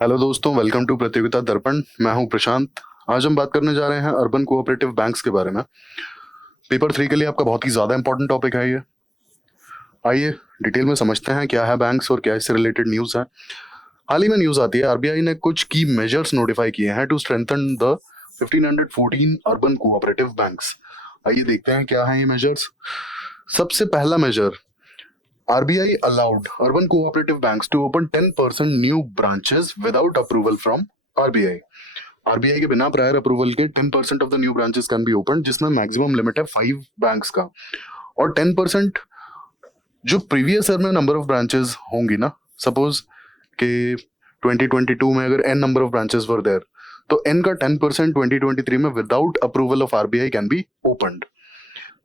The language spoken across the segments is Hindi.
हेलो दोस्तों, वेलकम टू प्रतियोगिता दर्पण। मैं हूं प्रशांत। आज हम बात करने जा रहे हैं अर्बन कोऑपरेटिव बैंक्स के बारे में। पेपर 3 के लिए आपका बहुत ही ज़्यादा इंपॉर्टेंट टॉपिक है ये। आइए डिटेल में समझते हैं क्या है बैंक्स और क्या इससे रिलेटेड न्यूज़ है। हाल ही में न्यूज़ आती है आरबीआई ने कुछ की मेजर्स नोटिफाई किए हैं to strengthen the 1514 urban cooperative banks. आइए देखते हैं क्या है ये मेजर्स। सबसे पहला measure, RBI allowed urban cooperative banks to open 10% new branches without approval from RBI. RBI के बिना प्रायर अप्रूवल के 10% of the new branches can be open, जिसमें मैक्सिमम लिमिट है 5 बैंक्स का। और 10% जो प्रीवियस ईयर में नंबर ऑफ ब्रांचेस होंगी ना, सपोज कि 2022 में अगर n number of branches were there, तो n का 10% 2023 में without approval of RBI can be opened.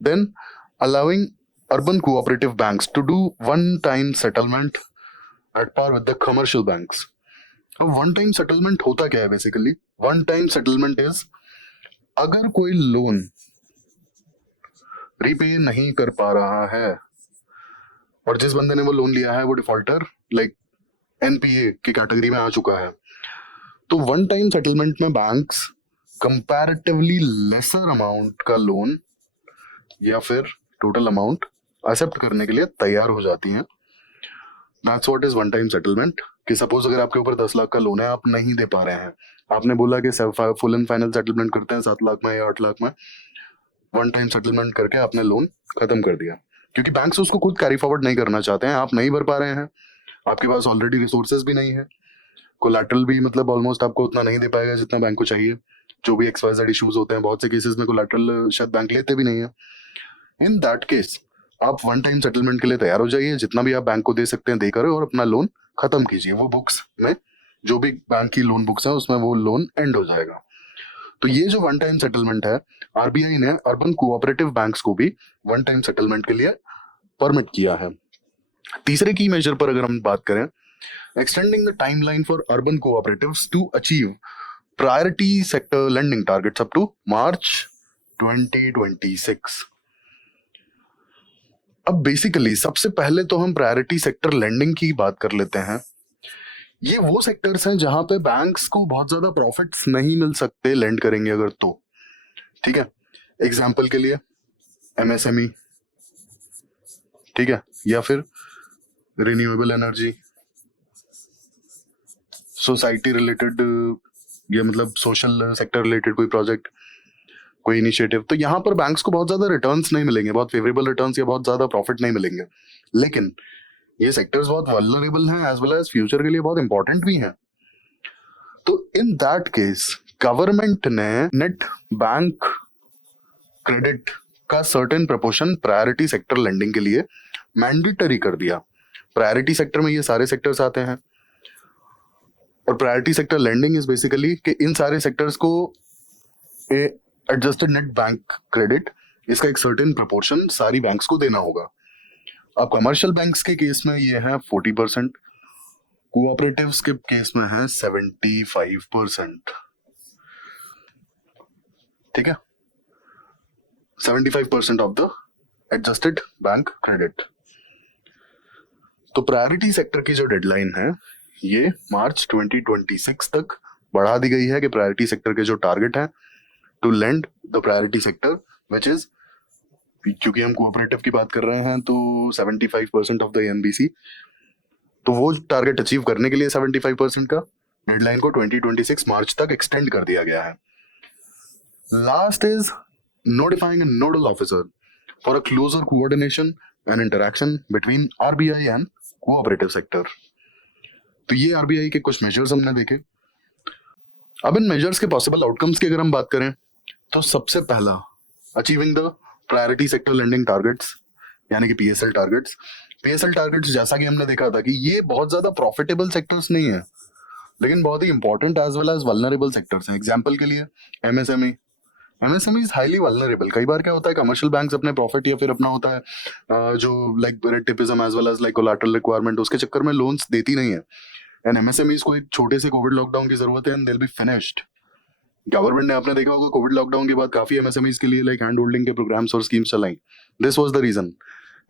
Then allowing urban cooperative banks to do one-time settlement at par with the commercial banks. अब वन टाइम सेटलमेंट होता क्या है basically? One time settlement is, अगर कोई लोन रीपे नहीं कर पा रहा है और जिस बंदे ने वो लोन लिया है वो डिफॉल्टर, लाइक एनपीए की कैटेगरी में आ चुका है, तो वन टाइम सेटलमेंट में बैंक्स कंपैरेटिवली लेसर अमाउंट का लोन या फिर टोटल अमाउंट एक्सेप्ट करने के लिए तैयार हो जाती हैं। That's what is one time settlement. कि सपोज अगर आपके ऊपर 10 लाख का लोन है, आप नहीं दे पा रहे हैं, आपने बोला कि फुल एंड फाइनल सेटलमेंट करते हैं 7 लाख में या 8 लाख में, वन टाइम सेटलमेंट करके आपने लोन खत्म कर दिया, क्योंकि बैंक्स उसको खुद कैरी फॉरवर्ड नहीं करना चाहते हैं। आप नहीं भर पा रहे हैं, आपके पास ऑलरेडी रिसोर्सेज भी नहीं है, कोलैटरल भी मतलब ऑलमोस्ट आपको उतना नहीं दे पाएगा जितना बैंक को चाहिए। जो भी XYZ इश्यूज होते हैं, बहुत से केसेस में कोलैटरल शायद बैंक लेते भी नहीं है। इन दैट केस आप वन टाइम सेटलमेंट के लिए तैयार हो जाइए, जितना भी आप बैंक को दे सकते हैं देकर, और अपना लोन खत्म कीजिए। वो बुक्स में जो भी बैंक की लोन बुक्स है उसमें वो लोन एंड हो जाएगा। तो ये जो वन टाइम सेटलमेंट है, आरबीआई ने अर्बन कोऑपरेटिव बैंक्स को भी वन टाइम सेटलमेंट के लिए परमिट किया है। तीसरे की मेजर पर अगर हम बात करें, extending the timeline for urban cooperatives to achieve priority sector lending targets up to March 2026। अब बेसिकली सबसे पहले तो हम प्रायोरिटी सेक्टर लेंडिंग की बात कर लेते हैं। ये वो सेक्टर्स हैं जहां पे बैंक्स को बहुत ज्यादा प्रॉफिट्स नहीं मिल सकते लेंड करेंगे अगर तो, ठीक है। एग्जांपल के लिए एमएसएमई, ठीक है, या फिर रिन्यूएबल एनर्जी, सोसाइटी रिलेटेड, ये मतलब सोशल सेक्टर रिलेटेड कोई प्रोजेक्ट, कोई इनिशिएटिव। तो यहाँ पर बैंक्स को बहुत ज्यादा रिटर्न्स नहीं मिलेंगे, बहुत फेवरेबल रिटर्न्स या बहुत ज्यादा प्रॉफिट नहीं मिलेंगे। लेकिन ये सेक्टर्स बहुत वल्नरेबल हैं, एज वेल एज फ्यूचर के लिए बहुत इंपॉर्टेंट भी हैं। तो इन दैट केस गवर्नमेंट ने नेट बैंक क्रेडिट का certain proportion priority sector lending के लिए मैंडेटरी कर दिया। प्रायोरिटी सेक्टर में ये सारे सेक्टर्स आते हैं, और priority sector lending is basically कि इन सारे सेक्टर्स को एडजस्टेड नेट बैंक क्रेडिट, इसका एक सर्टेन प्रपोर्शन सारी बैंक्स को देना होगा। अब कमर्शियल बैंक्स के केस में ये है 40%, कोऑपरेटिव्स के केस में है 75%, ठीक है, 75% of the adjusted bank credit. तो प्रायोरिटी सेक्टर की जो डेडलाइन है ये मार्च 2026 तक बढ़ा दी गई है कि प्रायोरिटी सेक्टर के जो टारगेट है to lend the priority sector which is, क्योंकि हम कोऑपरेटिव की बात कर रहे हैं तो 75% ऑफ द एमबीसी, तो वो टारगेट अचीव करने के लिए 75% का डेडलाइन को 2026 मार्च तक एक्सटेंड कर दिया गया है। Last is notifying a nodal officer for a closer coordination and interaction between RBI and cooperative sector. तो ये आरबीआई के कुछ मेजर्स हमने देखे। अब इन मेजर्स के पॉसिबल आउटकम्स की अगर हम बात करें, तो सबसे पहला, achieving the priority sector lending targets, यानी कि पीएसएल टारगेट्स। पीएसएल टारगेट्स जैसा कि हमने देखा था कि ये बहुत ज्यादा प्रॉफिटेबल सेक्टर्स नहीं है, लेकिन बहुत ही important as well as vulnerable sectors हैं। एग्जांपल के लिए MSME, MSME is highly vulnerable. कई बार क्या होता है, कमर्शियल बैंक्स अपने प्रॉफिट या फिर अपना होता है जो like red tapism as well as like collateral requirement, उसके चक्कर में लोन्स देती नहीं है। एंड एमएसएमईज को एक छोटे से कोविड लॉकडाउन की जरूरत है and they will be finished. Government ने, आपने देखा होगा, कोविड लॉकडाउन के बाद काफी एमएसएमईज के लिए लाइक हैंड होल्डिंग के प्रोग्राम्स और स्कीम्स चलाई। This was the reason.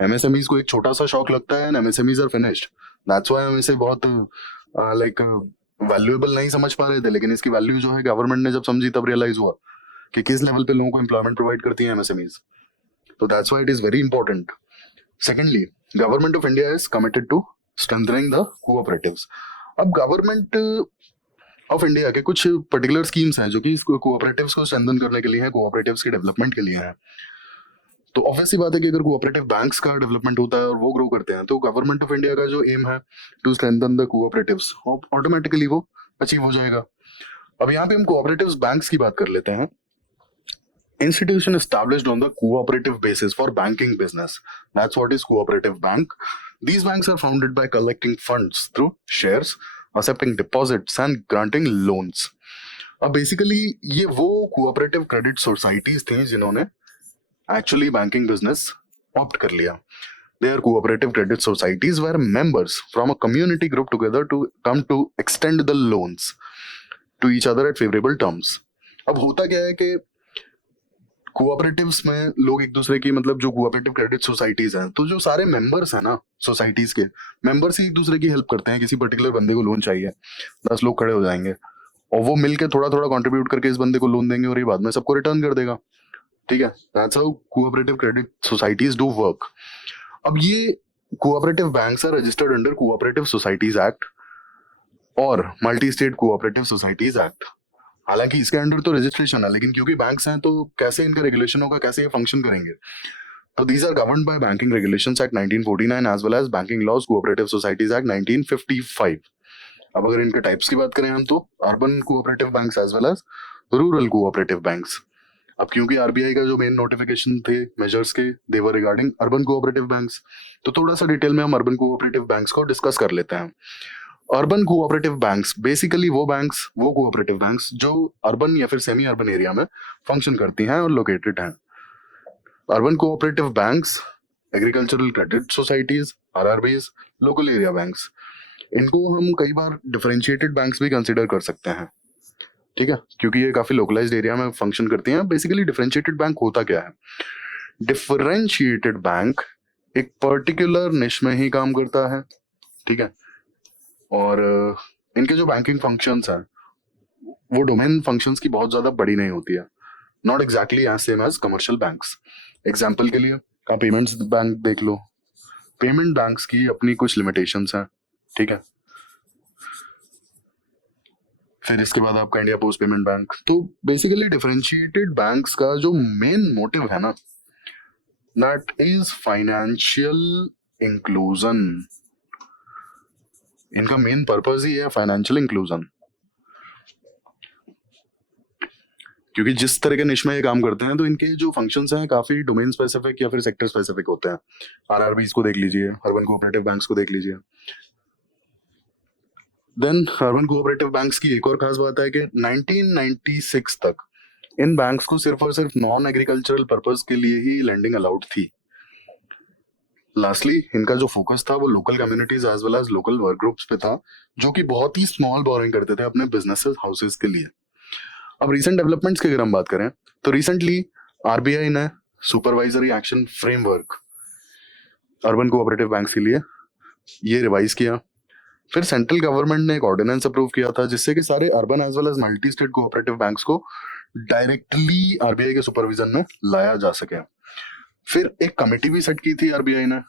MSMEs को एक छोटा सा शॉक लगता है and MSMEs are finished. That's why हम इसे बहुत लाइक वैल्यूएबल नहीं समझ पा रहे थे, लेकिन इसकी वैल्यू जो है गवर्नमेंट ने जब समझी तब रियलाइज हुआ कि किस लेवल पे लोगों को एम्प्लॉयमेंट प्रोवाइड करती है एमएसएमईज. तो that's why it is very important. Secondly, government of India is committed to strengthening the cooperatives. अब गवर्नमेंट ऑफ इंडिया के कुछ पर्टिकुलर स्कीम्स हैं जो कि कोऑपरेटिव्स को स्ट्रेंथन करने के लिए हैं, कोऑपरेटिव्स के डेवलपमेंट के लिए हैं. तो ऑब्वियस सी बात है कि अगर कोऑपरेटिव बैंक्स का डेवलपमेंट होता है और वो ग्रो करते हैं तो गवर्नमेंट ऑफ इंडिया का जो एम है to strengthen the cooperatives, automatically वो अचीव हो जाएगा. अब यहाँ पे हम कोऑपरेटिव बैंक्स की बात कर लेते हैं. Institution established on the cooperative basis for banking business. That's what is cooperative bank. These banks are founded by collecting funds through shares, accepting deposits and granting loans. अब बेसिकली ये वो कोऑपरेटिव क्रेडिट सोसाइटीज थी जिन्होंने एक्चुअली बैंकिंग बिजनेस ऑप्ट कर लिया. They are cooperative credit societies where members from a community group together to come to extend the loans to each other at favorable terms. अब होता क्या है कि कोऑपरेटिव्स में लोग एक दूसरे की, मतलब जो कोऑपरेटिव क्रेडिट सोसाइटीज हैं, तो जो सारे मेंबर्स हैं ना सोसाइटीज के, मेंबर्स ही एक दूसरे की हेल्प करते हैं. किसी पर्टिकुलर बंदे को लोन चाहिए, 10 लोग खड़े हो जाएंगे और वो मिलके थोड़ा थोड़ा कंट्रीब्यूट करके इस बंदे को लोन देंगे और ये बाद में सबको रिटर्न कर देगा. ठीक है, that's how cooperative credit societies do work. अब ये cooperative banks are registered under cooperative societies act और multi state cooperative societies act. हालांकि इसके अंडर तो रजिस्ट्रेशन है, लेकिन क्योंकि बैंक्स हैं तो कैसे इनका रेगुलेशन होगा, कैसे ये फंक्शन करेंगे. तो these are governed by banking regulations act 1949 as well as banking laws cooperative societies act 1955. अब अगर इनके टाइप्स की बात करें हम, तो urban cooperative banks as well as rural cooperative banks. अब क्योंकि आरबीआई का जो मेन नोटिफिकेशन थे मेजर्स के, दे वर रिगार्डिंग अर्बन कोऑपरेटिव बैंक्स, तो थोड़ा सा डिटेल में हम अर्बन कोऑपरेटिव बैंक्स को डिस्कस कर लेते हैं. अर्बन कोऑपरेटिव बैंक्स बेसिकली वो कोऑपरेटिव बैंक्स जो अर्बन या फिर सेमी अर्बन एरिया में फंक्शन करती हैं और लोकेटेड हैं. Urban cooperative banks, agricultural credit societies, RRBs, local area banks, इनको हम कई बार डिफरेंशिएटेड बैंक्स भी कंसिडर कर सकते हैं. ठीक है, क्योंकि ये काफी लोकलाइज्ड एरिया में फंक्शन करती हैं. बेसिकली डिफरेंशिएटेड बैंक होता क्या है? डिफरेंशिएटेड बैंक एक पर्टिकुलर निश में ही काम करता है. ठीक है, और इनके जो बैंकिंग फंक्शंस हैं वो डोमेन फंक्शंस की बहुत ज्यादा बड़ी नहीं होती है. Not exactly as same as commercial banks. Example के लिए आप पेमेंट्स बैंक देख लो. पेमेंट बैंक्स की अपनी कुछ लिमिटेशंस हैं. ठीक है, फिर इसके बाद आपका इंडिया पोस्ट पेमेंट बैंक. तो बेसिकली डिफरेंशिएटेड बैंक्स का जो मेन मोटिव है ना, दैट इज फाइनेंशियल इंक्लूजन. इनका मेन पर्पस ही है फाइनेंशियल इंक्लूजन. क्योंकि जिस तरह के निश में ये काम करते हैं तो इनके जो फंक्शंस हैं काफी डोमेन स्पेसिफिक या फिर सेक्टर स्पेसिफिक होते हैं. आरआरबीज को देख लीजिए, अर्बन कोऑपरेटिव बैंक्स को देख लीजिए. देन अर्बन कोऑपरेटिव बैंक्स की एक और खास बात है कि 1996 तक इन बैंक्स को सिर्फ और सिर्फ नॉन एग्रीकल्चरल पर्पस के लिए ही लेंडिंग अलाउड थी. लास्टली इनका जो फोकस था वो local communities as well as local work groups पे था, जो कि बहुत ही स्मॉल बोरोइंग करते थे अपने बिजनेसेस, हाउसेस के लिए. अब रीसेंट डेवलपमेंट्स की अगर हम बात करें तो रिसेंटली आरबीआई ने supervisory action framework urban cooperative banks के लिए ये रिवाइज किया. फिर सेंट्रल गवर्नमेंट ने एक ऑर्डिनेंस अप्रूव किया था जिससे कि सारे urban as well as multi state cooperative banks को डायरेक्टली आरबीआई के सुपरविजन में लाया जा सके. फिर एक कमेटी भी सेट की थी आरबीआई ने,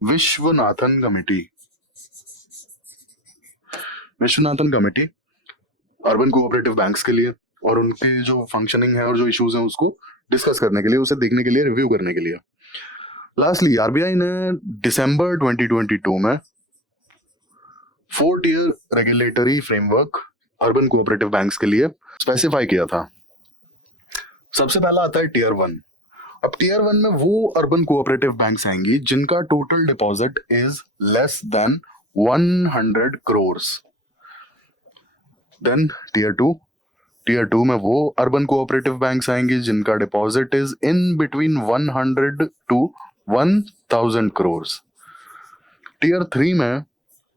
Vishwanathan committee. Vishwanathan committee urban cooperative banks के लिए और उनके जो फंक्शनिंग है और जो इश्यूज हैं उसको डिस्कस करने के लिए, उसे देखने के लिए, रिव्यू करने के लिए. लास्टली आरबीआई ने दिसंबर 2022 में 4 tier regulatory framework urban cooperative banks के लिए स्पेसिफाई किया था. सबसे पहला आता है टियर 1. अब टियर 1 में वो अर्बन कोऑपरेटिव बैंक्स आएंगी जिनका total deposit is less than 100 crores. Then tier 2 में वो अर्बन कोऑपरेटिव बैंक्स आएंगी जिनका deposit is in between 100 to 1000 crores. Tier 3 में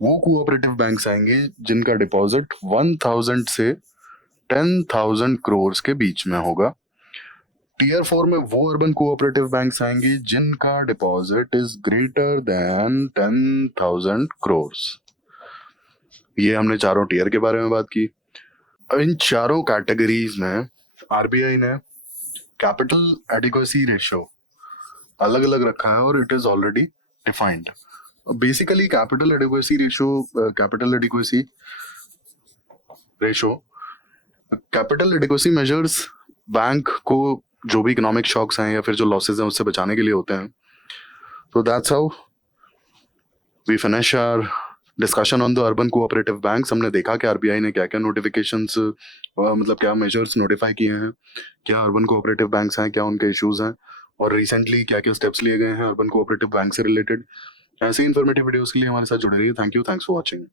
वो कोऑपरेटिव बैंक्स आएंगे जिनका डिपॉजिट 1000 से 10,000 crores के बीच में होगा. टियर 4 में वो अर्बन कोऑपरेटिव बैंक्स आएंगी जिनका deposit is greater than 10,000 crores. ये हमने चारों टीयर के बारे में बात की। अब इन चारों कैटेगरीज में आरबीआई ने कैपिटल एडिक्वेसी रेशियो अलग अलग रखा है और it is already defined. Basically capital adequacy measures bank को जो भी इकोनॉमिक शॉक्स हैं या फिर जो लॉसेस हैं उससे बचाने के लिए होते हैं। तो that's how we finish our discussion on the urban cooperative banks. हमने देखा कि आरबीआई ने क्या क्या नोटिफिकेशंस मतलब क्या मेजर्स नोटिफाई किए हैं, क्या अर्बन कोऑपरेटिव बैंक्स हैं, क्या उनके इश्यूज हैं और रिसेंटली क्या क्या स्टेप्स लिए गए हैं अर्बन कोऑपरेटिव बैंक से रिलेटेड। ऐसे इन्फॉर्मेटिव वीडियोस के लिए हमारे साथ जुड़े रहिए। Thank you, thanks for watching.